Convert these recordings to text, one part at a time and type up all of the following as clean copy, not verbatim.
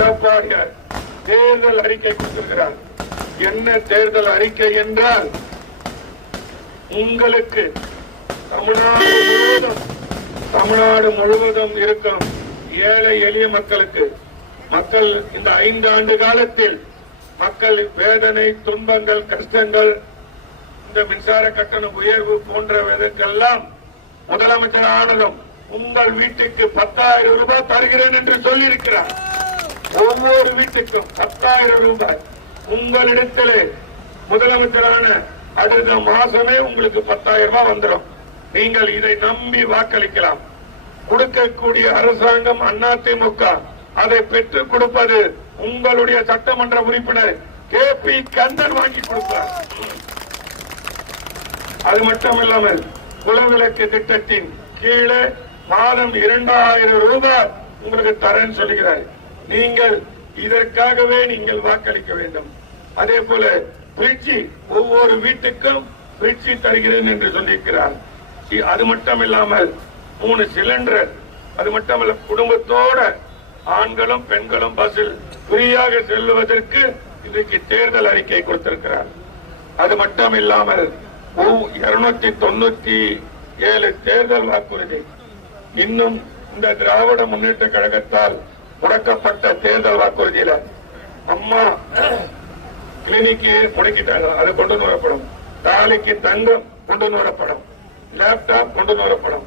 எடப்பாடியார் தேர்தல் அறிக்கை கொடுத்திருக்கிறார். என்ன தேர்தல் அறிக்கை என்றால், உங்களுக்கு தமிழ்நாடு முழுவதும் இருக்கும் ஏழை எளிய மக்களுக்கு, மக்கள் இந்த 5 ஆண்டு காலத்தில் மக்கள் வேதனை, துன்பங்கள், கஷ்டங்கள், இந்த மின்சார கட்டண உயர்வு போன்றவதற்கெல்லாம் முதலமைச்சர் ஆனதும் உங்கள் வீட்டுக்கு 10,000 ரூபாய் தருகிறேன் என்று சொல்லியிருக்கிறார். ஒவ்வொரு வீட்டுக்கும் 10,000 ரூபாய். உங்களிடத்திலே முதலமைச்சரான அடுத்த மாசமே உங்களுக்கு 10,000 ரூபாய் வந்துடும். நீங்கள் இதை நம்பி வாக்களிக்கலாம். கொடுக்கக்கூடிய அரசாங்கம் அதிமுக, அதை பெற்றுக் கொடுப்பது உங்களுடைய சட்டமன்ற உறுப்பினர் KP கந்தன் வாங்கி கொடுப்பார். அது மட்டுமில்லாமல் குலவிளக்கு திட்டத்தின் கீழே மாதம் 2,000 ரூபாய் உங்களுக்கு தரேன்னு சொல்லுகிறார். நீங்கள் இதற்காகவே நீங்கள் வாக்களிக்க வேண்டும். அதே போல பிரிட்ஜி, ஒவ்வொரு வீட்டுக்கும் பிரிட்ஜி தருகிறேன் என்று சொல்லியிருக்கிறார். அது மட்டுமில்லாமல் 3 சிலிண்டர், அது மட்டுமல்ல குடும்பத்தோட ஆண்களும் பெண்களும் பஸ்ஸில் ஃப்ரீயாக செல்வதற்கு இன்றைக்கு தேர்தல் அறிக்கை கொடுத்திருக்கிறார். அது மட்டும் இல்லாமல் 297 தேர்தல் வாக்குறுதி இன்னும் இந்த திராவிட முன்னேற்ற கழகத்தால் முடக்கப்பட்ட தேர்தல் வாக்குறுதியில அம்மா கிளினிக்கு முடக்கிட்டாங்க. அது கொண்டு வரப்படும். தாலிக்கு தங்கம் கொண்டு வரப்படும். லேப்டாப் கொண்டு வரப்படும்.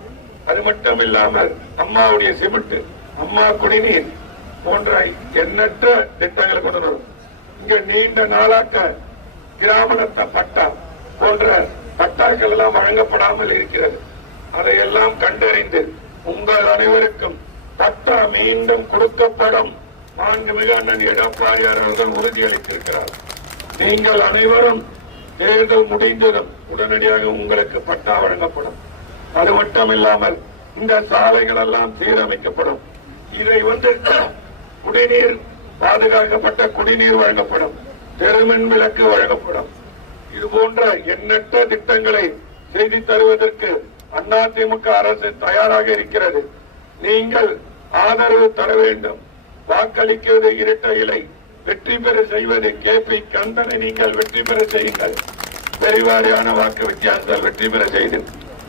அது மட்டும் இல்லாமல் அம்மாவுடைய சிமெண்ட், அம்மா குடிநீர் போன்ற எண்ணற்ற திட்டங்களை கொண்டு வரும். இங்க நீண்ட நாளாக்க கிராமத்த பட்டா போன்ற பட்டாக்கள் எல்லாம் வழங்கப்படாமல் இருக்கிறது. அதையெல்லாம் கண்டறிந்து உங்கள் அனைவருக்கும் பட்டா மீண்டும் கொடுக்கப்படும். மாண்புமிகு அண்ணன் எடப்பாடியார் அவர்கள் உறுதியளித்திருக்கிறார். நீங்கள் அனைவரும் தேர்தல் முடிந்ததும் உடனடியாக உங்களுக்கு பட்டா வழங்கப்படும். அது மட்டுமில்லாமல் இந்த சாலைகள் எல்லாம் சீரமைக்கப்படும். இதை குடிநீர், பாதுகாக்கப்பட்ட குடிநீர் வழங்கப்படும். தெருமின் விளக்கு வழங்கப்படும். இது போன்ற எண்ணற்ற திட்டங்களை செய்து தருவதற்கு அதிமுக அரசு தயாராக இருக்கிறது. நீங்கள் ஆதரவு தர வேண்டும். வாக்களிக்கிறது இரட்டை இலை, வெற்றி பெற செய்வது KP கந்தனை நீங்கள் வெற்றி பெற செய்யுங்கள். பெருவாரியான வாக்கு வித்தியாசத்தால் வெற்றி பெற செய்து